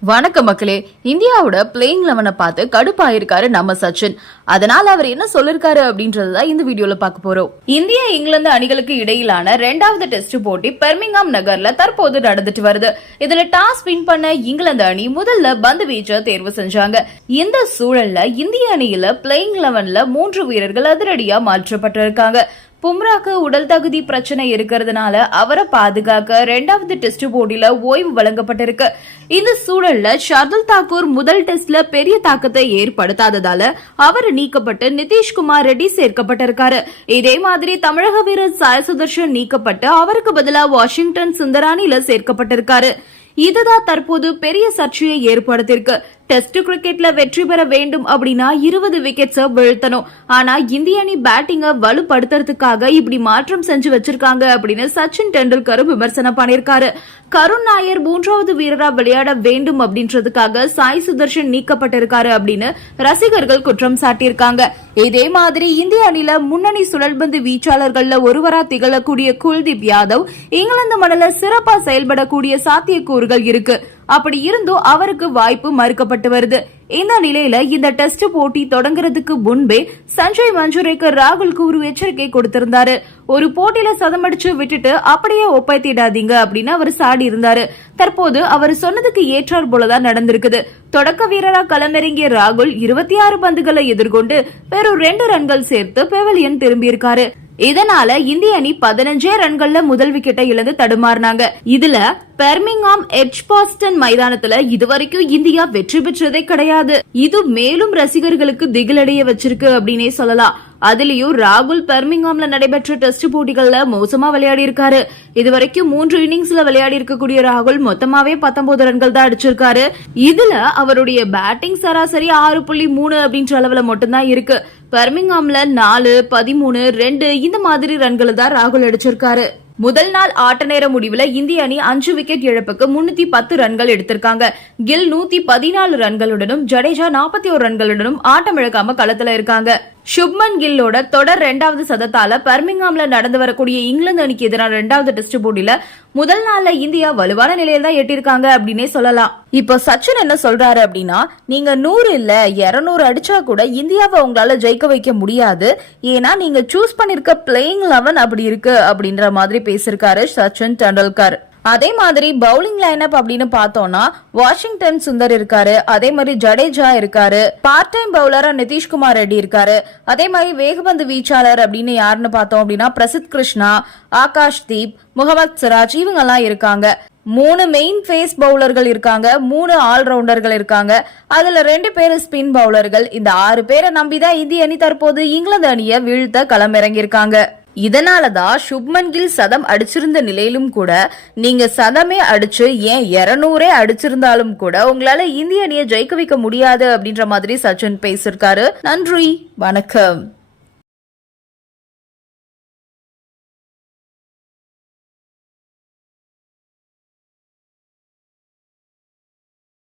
வணக்கம் மக்களே இந்தியாவோட பிளேயிங் லெவனை பார்த்து கடுப்பாயிருக்காரு நம்ம சச்சின். அதனால அவர் என்ன சொல்லிருக்காரு அப்படின்றதுதான் இந்த வீடியோல பார்க்க போறோம். இந்தியா இங்கிலாந்து அணிகளுக்கு இடையிலான ரெண்டாவது டெஸ்ட் போட்டி பெர்மிங்ஹாம் நகர்ல தற்போது நடந்துட்டு வருது. இதுல டாஸ் வின் பண்ண இங்கிலாந்து அணி முதல்ல பந்து வீச்ச தேர்வு செஞ்சாங்க. இந்த சூழல்ல இந்திய அணியில பிளேயிங் லெவன்ல மூன்று வீரர்கள் அதிரடியா மாற்றப்பட்டிருக்காங்க. பும்ராக்கு உடல் தகுதி பிரச்சனை இருக்கிறதுனால அவரை பாதுகாக்க ரெண்டாவது டெஸ்ட் போட்டியில ஓய்வு வழங்கப்பட்டிருக்கு. இந்த சூழல்ல ஷர்துல் தாக்கூர் முதல் டெஸ்ட்ல பெரிய தாக்கத்தை ஏற்படுத்தாததால அவர் நீக்கப்பட்டு நிதிஷ்குமார் ரெட்டி சேர்க்கப்பட்டிருக்காரு. இதே மாதிரி தமிழக வீரர் சாய் சுதர்ஷன் நீக்கப்பட்டு அவருக்கு பதிலா வாஷிங்டன் சுந்தரானில சேர்க்கப்பட்டிருக்காரு. இதுதான் தற்போது பெரிய சர்ச்சையை ஏற்படுத்தியிருக்கு. டெஸ்ட் கிரிக்கெட்ல வெற்றி பெற வேண்டும் அப்படின்னா இருபது விக்கெட்ஸை வீழ்த்தணும். ஆனா இந்திய அணி பேட்டிங்க வலுப்படுத்துறதுக்காக இப்படி மாற்றம் செஞ்சு வச்சிருக்காங்க அப்படின்னு சச்சின் டெண்டுல்கர் விமர்சனம் பண்ணியிருக்காரு. கருண் நாயர் மூன்றாவது வீரரா விளையாட வேண்டும் அப்படின்றதுக்காக சாய் சுதர்ஷன் நீக்கப்பட்டிருக்காரு அப்படின்னு ரசிகர்கள் குற்றம் சாட்டியிருக்காங்க. இதே மாதிரி இந்திய அணில முன்னணி சுழல்பந்து வீச்சாளர்கள்ல ஒருவரா திகழக்கூடிய குல்தீப் யாதவ் இங்கிலாந்து மணல சிறப்பா செயல்படக்கூடிய சாத்தியக்கூறுகள் இருக்கு. அப்படி இருந்தும் அவருக்கு வாய்ப்பு மறுக்கப்பட்டு வருது. இந்த நிலையில இந்த டெஸ்ட் போட்டி தொடங்குறதுக்கு முன்பே சஞ்சய் மஞ்சுரேக்கு ராகுல் கூறு எச்சரிக்கை கொடுத்திருந்தாரு. ஒரு போட்டியில சதமடிச்சு விட்டுட்டு அப்படியே ஒப்பைத்திடாதீங்க அப்படின்னு அவர் சாடி இருந்தாரு. தற்போது அவர் சொன்னதுக்கு ஏற்றார் போலதான் நடந்திருக்குது. தொடக்க வீரரா களமிறங்கிய ராகுல் இருபத்தி ஆறு பந்துகளை எதிர்கொண்டு வெறும் ரெண்டு ரன்கள் சேர்த்து பெவலியன் திரும்பியிருக்காரு. இதனால இந்திய அணி பதினஞ்சே ரன்கள்ல முதல் விக்கெட்டை இழந்து தடுமாறினாங்க. இதுல பெர்மிங்ஹாம் எட்ச்பாஸ்டன் மைதானத்துல இதுவரைக்கும் இந்தியா வெற்றி பெற்றதே கிடையாது. இது மேலும் ரசிகர்களுக்கு திகிலடைய வச்சிருக்கு அப்படின்னே சொல்லலாம். அதுலயும் ராகுல் பெர்மிங்ஹாம்ல நடைபெற்ற டெஸ்ட் போட்டிகள்ல மோசமா விளையாடி இருக்காரு இதுவரைக்கும் மூன்று இன்னிங்ஸ்ல விளையாடி இருக்கக்கூடிய ராகுல் மொத்தமாவே பத்தொன்பது ரன்கள் தான் அடிச்சிருக்காரு. இதுல அவருடைய பேட்டிங் சராசரி ஆறு புள்ளி மூணு அப்படின்ற அளவுல மட்டும்தான் இருக்கு. பெர்மிங்ஹாம்ல நாலு பதிமூணு ரெண்டு இந்த மாதிரி ரன்களை தான் ராகுல் அடிச்சிருக்காரு. முதல் நாள் ஆட்ட நேர முடிவுல இந்திய அணி அஞ்சு விக்கெட் இழப்புக்கு முன்னூத்தி பத்து ரன்கள் எடுத்திருக்காங்க. கில் நூத்தி பதினாலு ரன்களுடனும் ஜடேஜா நாற்பத்தி ஒரு ரன்களுடனும் ஆட்டம் இழக்காம களத்துல இருக்காங்க. சுப்மன் கில்லோட தொடர் இரண்டாவது சதத்தால பர்மிங்ஹாம்ல நடந்து வரக்கூடிய இங்கிலாந்து அணிக்கு எதிரான இரண்டாவது டெஸ்ட் போட்டியில முதல் நாள்ல இந்தியா வலுவான நிலையில தான் எட்டியிருக்காங்க அப்படின்னே சொல்லலாம். இப்போ சச்சின் என்ன சொல்றாரு அப்படின்னா நீங்க நூறு இல்ல இருநூறு அடிச்சா கூட இந்தியாவை உங்களால ஜெயிக்க வைக்க முடியாது. ஏன்னா நீங்க சூஸ் பண்ணிருக்க பிளேயிங் லெவன் அப்படி இருக்கு அப்படின்ற மாதிரி பேசிருக்காரு சச்சின் டெண்டுல்கர். அதே மாதிரி பவுலிங் லைனப் அப்படின்னு பார்த்தோம்னா வாஷிங்டன் சுந்தர் இருக்காரு அதே மாதிரி ஜடேஜா இருக்காரு பார்ட் டைம் பவுலரா நிதிஷ்குமார் ரெட்டி இருக்காரு அதே மாதிரி வேகபந்து வீச்சாளர் அப்படின்னு யாருன்னு பார்த்தோம் அப்படின்னா பிரசித் கிருஷ்ணா ஆகாஷ் தீப் முகமது சிராஜ் இவங்க எல்லாம் இருக்காங்க. மூணு மெயின் ஃபேஸ் பவுலர்கள் இருக்காங்க மூணு ஆல்ரவுண்டர்கள் இருக்காங்க. அதுல ரெண்டு பேர் ஸ்பின் பவுலர்கள் இந்த ஆறு பேரை நம்பிதான் இந்திய அணி தற்போது இங்கிலாந்து அணியை வீழ்த்த களமிறங்கியிருக்காங்க. இதனாலதான் சுப்மன் கில் சதம் அடிச்சிருந்த நிலையிலும் கூட நீங்க சதமே அடிச்சு ஏன் இருநூறே அடிச்சிருந்தாலும் கூட உங்களால இந்திய அணியை ஜெயிக்க வைக்க முடியாது அப்படின்ற மாதிரி சச்சின் பேசிருக்காரு நன்றி வணக்கம்.